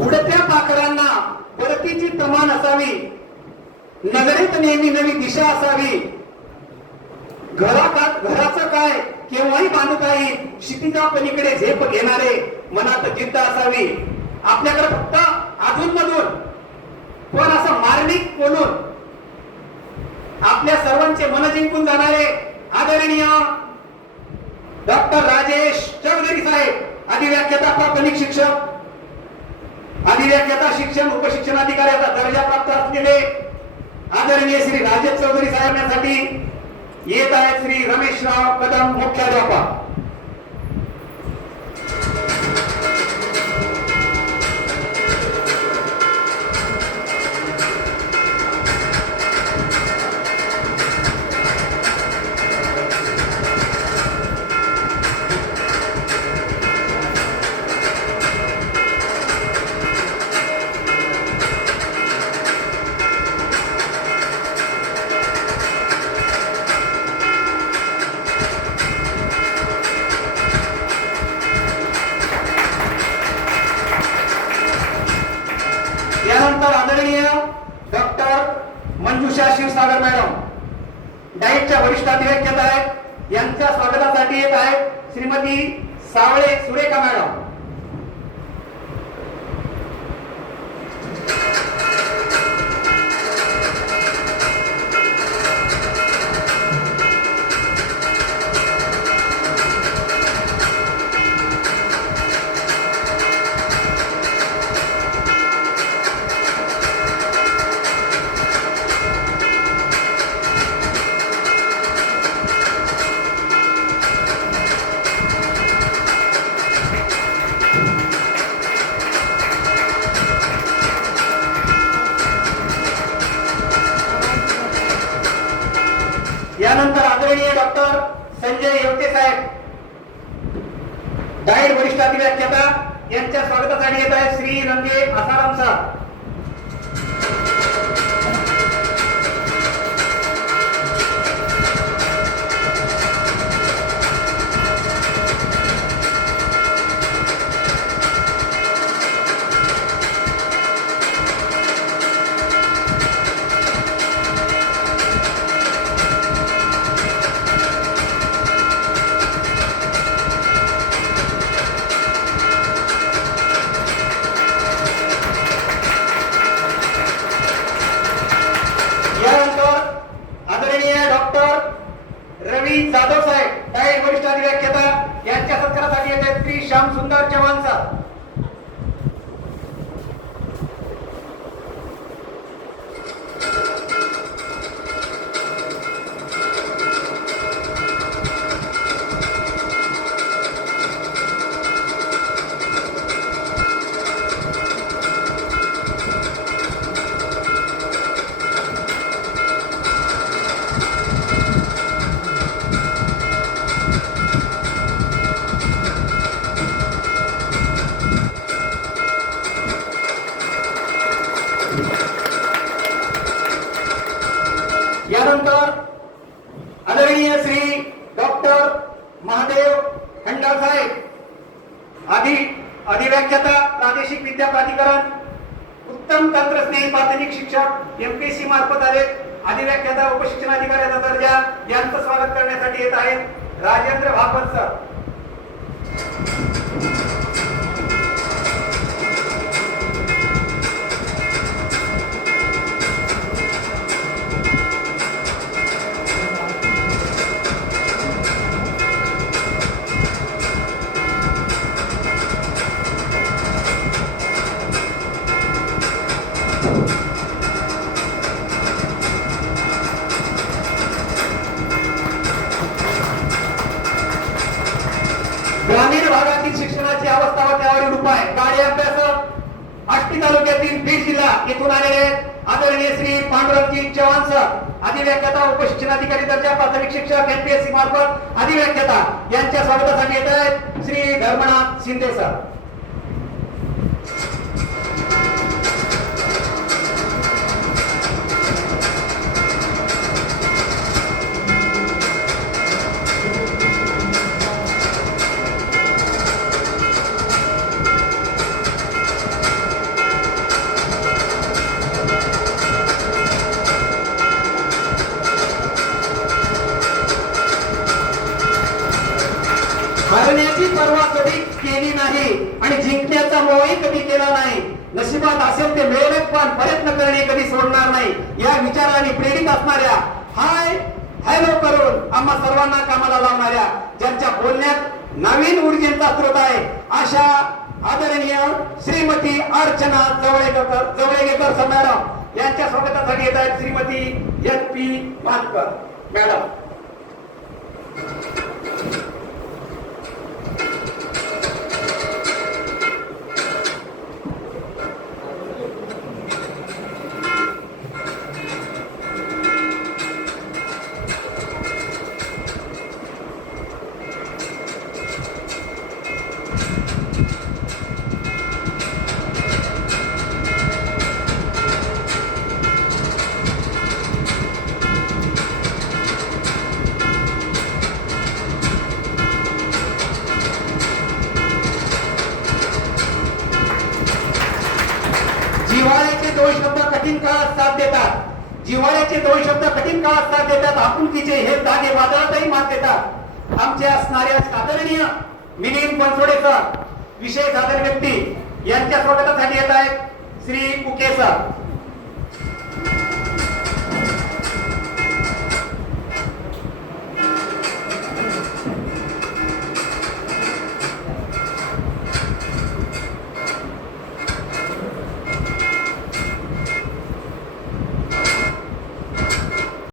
उडत्या पाखरांना परतीची तमान असावी, नजरेत नेहमी नवी दिशा असावी, घराचं काय केव्हाही बांधता येईल, क्षितिजा पलीकडे झेप घेणारे मनात जिद्द असावी. आपल्याकडे फक्त अधून मधून पण असं मार्मिक बोलून आपल्या सर्वांचे मन जिंकून जाणारे आदरणीय डॉक्टर राजेश चौधरी साहेब, अधिव्याख्याता प्राथमिक शिक्षक, अधिव्याख्याता शिक्षण उपशिक्षणाधिकाऱ्याचा दर्जा प्राप्त असलेले आदरणीय श्री राजेश चौधरी साहेबांसाठी येत आहेत श्री रमेशराव कदम मुख्याध्यापक. यानंतर आदरणीय डॉक्टर मंजुषा क्षीरसागर मॅडम, डाईटच्या वरिष्ठ अधिव्याख्याता आहेत, यांच्या स्वागतासाठी येत आहेत श्रीमती सावळे सुरेखा मॅडम. यानंतर आदरणीय डॉक्टर संजय येवते साहेब, डाएट वरिष्ठ अधिव्याख्याता, यांच्या स्वागतासाठी येत आहे श्री रंगे आसाराम साहेब. रवी जाधव साहेब, डाएट वरिष्ठ अधिव्याख्याता, यांच्या सत्कारासाठी येत आहेत श्री श्याम सुंदर चव्हाण साहेब. यानंतर आदरणीय श्री डॉक्टर महादेव खंडाळ साहेब, अधिव्याख्याता, प्रादेशिक विद्या प्राधिकरण, उत्तम तंत्रज्ञान प्राथमिक शिक्षक, एमपीएससी मार्फत आले, अधिव्याख्याता उपशिक्षणाधिकाऱ्याचा दर्जा, यांचं स्वागत करण्यासाठी येत आहेत राजेंद्र भागवत सर. ग्रामीण भागातील शिक्षणाची अवस्था व त्यावरील उपाय, कार्य अभ्यासक, आष्टी तालुक्यातील बीड जिल्हा येथून आलेले आदरणीय श्री पांडुरंगजी चव्हाण सर, अधिव्याख्याता उपशिक्षणाधिकारी दर्जा प्राथमिक शिक्षक, एमपीएससी मार्फत अधिव्याख्याता, यांच्या स्वागतासाठी येत आहेत श्री धर्मनाथ शिंदे सर. आणि जिंकण्याचा मोहही कधी केला नाही. नशिबात असेल ते मिळेलच, पण प्रयत्न करणे कधी सोडणार नाही. या विचाराने प्रेरित असणाऱ्या, हाय हॅलो करून आम्हा सर्वांना कामाला लावणाऱ्या, ज्यांच्या बोलण्यात नवीन ऊर्जेचा स्रोत आहे, अशा आदरणीय श्रीमती अर्चना जवळेकर मॅडम यांच्या स्वागतासाठी येत आहेत श्रीमती SP मानकर मॅडम. जिव्हाळ्याचे दोन शब्द कठीण काळात साथ देतात. जिव्हाळ्याचे दोन शब्द कठीण काळात साथ देतात. आपुलकीचे हे धागे वादळातही मात देतात. आमचे असणाऱ्या आदरणीय मिलिंद बनसोडे सर, विशेष आदर व्यक्ती, यांच्या स्वागतासाठी येत आहेत श्री कुके सर.